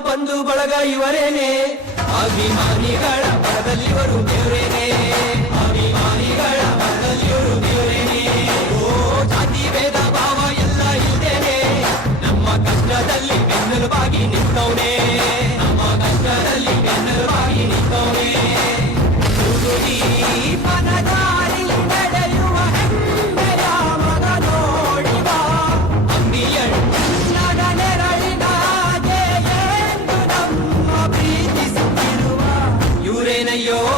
ಬಂಧು ಬಳಗ ಇವರೇನೆ? ಅಭಿಮಾನಿಗಳ ಬರದಲ್ಲಿವರು ದೇವರೇನೆ? ಅಭಿಮಾನಿಗಳ ಬರದಲ್ಲಿವರು ದೇವರೇನೆ? ಓ, ಜಾತಿ, ಭೇದ, ಭಾವ ಎಲ್ಲ ಇದ್ದೇನೆ ನಮ್ಮ ಕಷ್ಟದಲ್ಲಿ ಬೆನ್ನೆಲುಬಾಗಿ in a yo.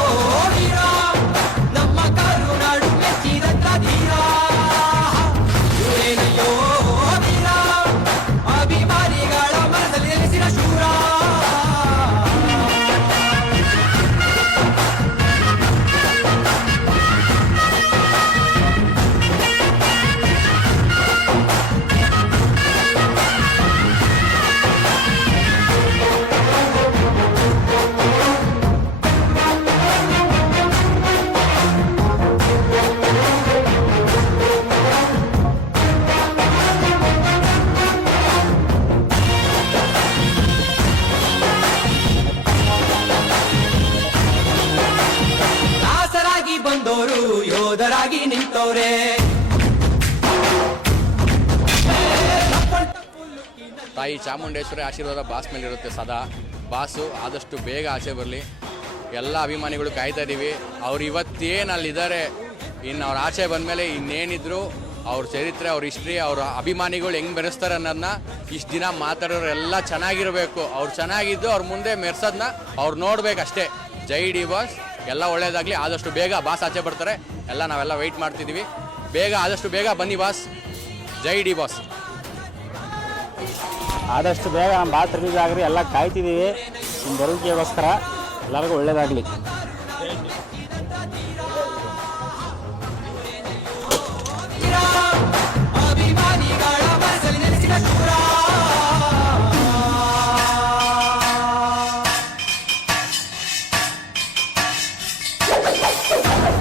ಯೋಧರಾಗಿ ತಾಯಿ ಚಾಮುಂಡೇಶ್ವರಿ ಆಶೀರ್ವಾದ ಬಾಸ್ ಮೇಲೆ ಇರುತ್ತೆ ಸದಾ. ಬಾಸು, ಆದಷ್ಟು ಬೇಗ ಆಸೆ ಬರಲಿ. ಎಲ್ಲ ಅಭಿಮಾನಿಗಳು ಕಾಯ್ತಾ ಇದ್ದೀವಿ ಅವ್ರು ಇವತ್ತೇನು ಅಲ್ಲಿದ್ದಾರೆ? ಇನ್ನು ಅವ್ರ ಆಚೆ ಬಂದಮೇಲೆ ಇನ್ನೇನಿದ್ರು? ಅವ್ರ ಚರಿತ್ರೆ, ಅವ್ರ ಹಿಸ್ಟ್ರಿ, ಅವ್ರ ಅಭಿಮಾನಿಗಳು ಹೆಂಗೆ ಮೆರೆಸ್ತಾರೆ ಅನ್ನೋದನ್ನ ಇಷ್ಟು ದಿನ ಮಾತಾಡೋರು ಎಲ್ಲ ಚೆನ್ನಾಗಿರಬೇಕು. ಅವ್ರು ಚೆನ್ನಾಗಿದ್ದು ಅವ್ರ ಮುಂದೆ ಮೆರೆಸೋದನ್ನ ಅವ್ರು ನೋಡ್ಬೇಕಷ್ಟೇ. ಜೈ ಡಿ ಬಾಸ್. ಎಲ್ಲ ಒಳ್ಳೆಯದಾಗಲಿ ಆದಷ್ಟು ಬೇಗ ಬಾಸ್ ಆಚೆ ಬರ್ತಾರೆ. ಎಲ್ಲ ನಾವೆಲ್ಲ ವೆಯ್ಟ್ ಮಾಡ್ತಿದ್ದೀವಿ. ಬೇಗ ಆದಷ್ಟು ಬೇಗ ಬನ್ನಿ ಬಾಸ್. ಜೈ ಡಿ ಬಾಸ್. ಆದಷ್ಟು ಬೇಗ ನಮ್ಮ ಬಾಸ್ ರಿಲೀಸ್ ಎಲ್ಲ ಕಾಯ್ತಿದ್ದೀವಿ. ನಿಮ್ಮ ಬರುವಿಕೆಗೋಸ್ಕರ ಎಲ್ಲರಿಗೂ ಒಳ್ಳೆಯದಾಗಲಿ Oh!